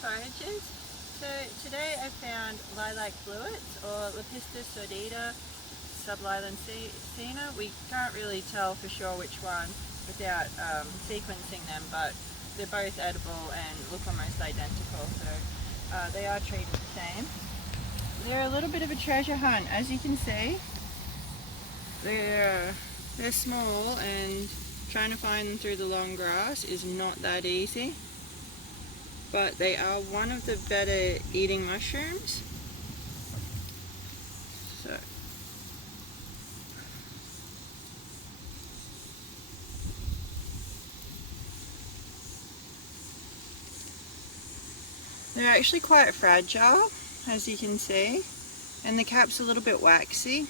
foragers. So today I found lilac blewits, or Lepista sordida, sublilacina. We can't really tell for sure which one without sequencing them, but they're both edible and look almost identical, so they are treated the same. They're a little bit of a treasure hunt, as you can see. They're small, and trying to find them through the long grass is not that easy. But they are one of the better eating mushrooms. So they're actually quite fragile, as you can see, and the cap's a little bit waxy.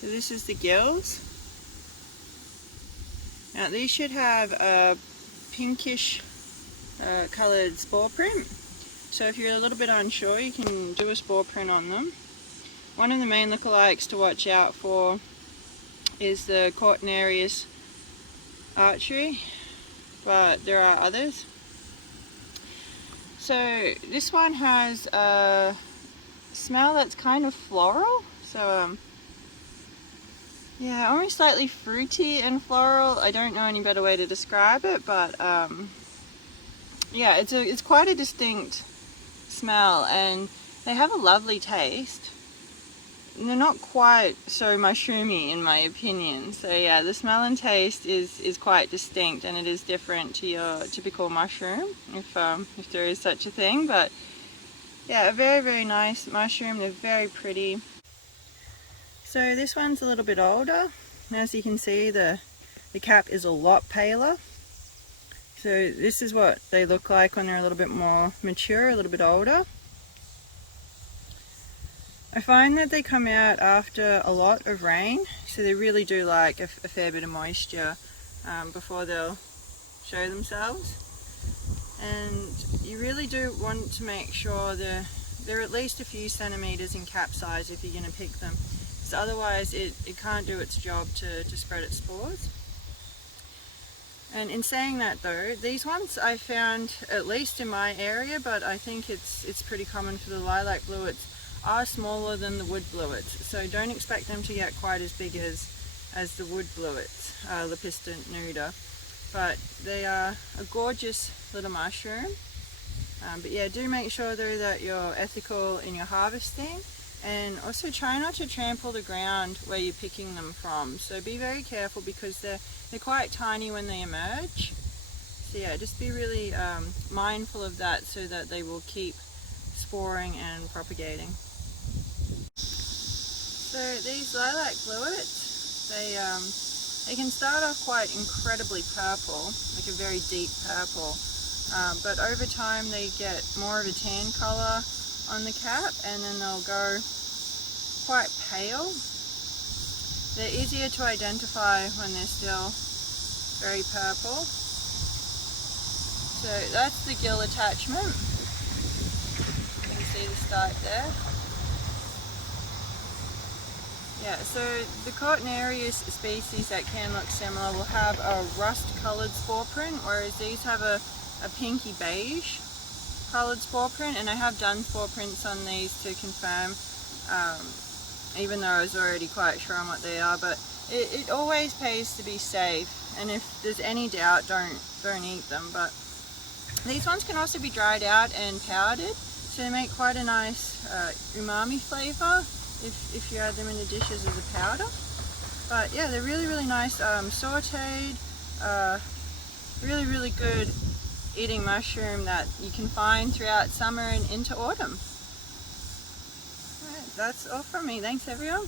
So this is the gills. Now these should have a pinkish coloured spore print, so if you're a little bit unsure you can do a spore print on them. One of the main lookalikes to watch out for is the Cortinarius archery, but there are others. So this one has a smell that's kind of floral, so yeah, almost slightly fruity and floral. I don't know any better way to describe it, but yeah, it's quite a distinct smell, and they have a lovely taste. They're not quite so mushroomy in my opinion. So yeah, the smell and taste is quite distinct, and it is different to your typical mushroom, if there is such a thing. But yeah, a very, very nice mushroom. They're very pretty. So this one's a little bit older. As you can see, the cap is a lot paler. So this is what they look like when they're a little bit more mature, a little bit older. I find that they come out after a lot of rain, so they really do like a fair bit of moisture before they'll show themselves. And you really do want to make sure they're at least a few centimetres in cap size if you're going to pick them, because otherwise it can't do its job to spread its spores. And in saying that though, these ones I found, at least in my area, but I think it's pretty common for the lilac blewits, are smaller than the wood blewits. So don't expect them to get quite as big as the wood blewits, Lepista nuda. But they are a gorgeous little mushroom. But yeah, do make sure though that you're ethical in your harvesting, and also try not to trample the ground where you're picking them from. So be very careful, because they're quite tiny when they emerge. So yeah, just be really mindful of that, so that they will keep sporing and propagating. So these lilac blewits, they can start off quite incredibly purple, like a very deep purple, but over time they get more of a tan colour on the cap, and then they'll go quite pale. They're easier to identify when they're still very purple. So that's the gill attachment. You can see the start there. Yeah, so the Cortinarius species that can look similar will have a rust-coloured spore print, whereas these have a pinky beige coloured spore print, and I have done spore prints on these to confirm, even though I was already quite sure on what they are. But it always pays to be safe, and if there's any doubt, don't eat them. But these ones can also be dried out and powdered, so they make quite a nice umami flavour if you add them into dishes as a powder. But yeah, they're really, really nice sauteed, really, really good eating mushroom that you can find throughout summer and into autumn. Alright, that's all from me. Thanks everyone.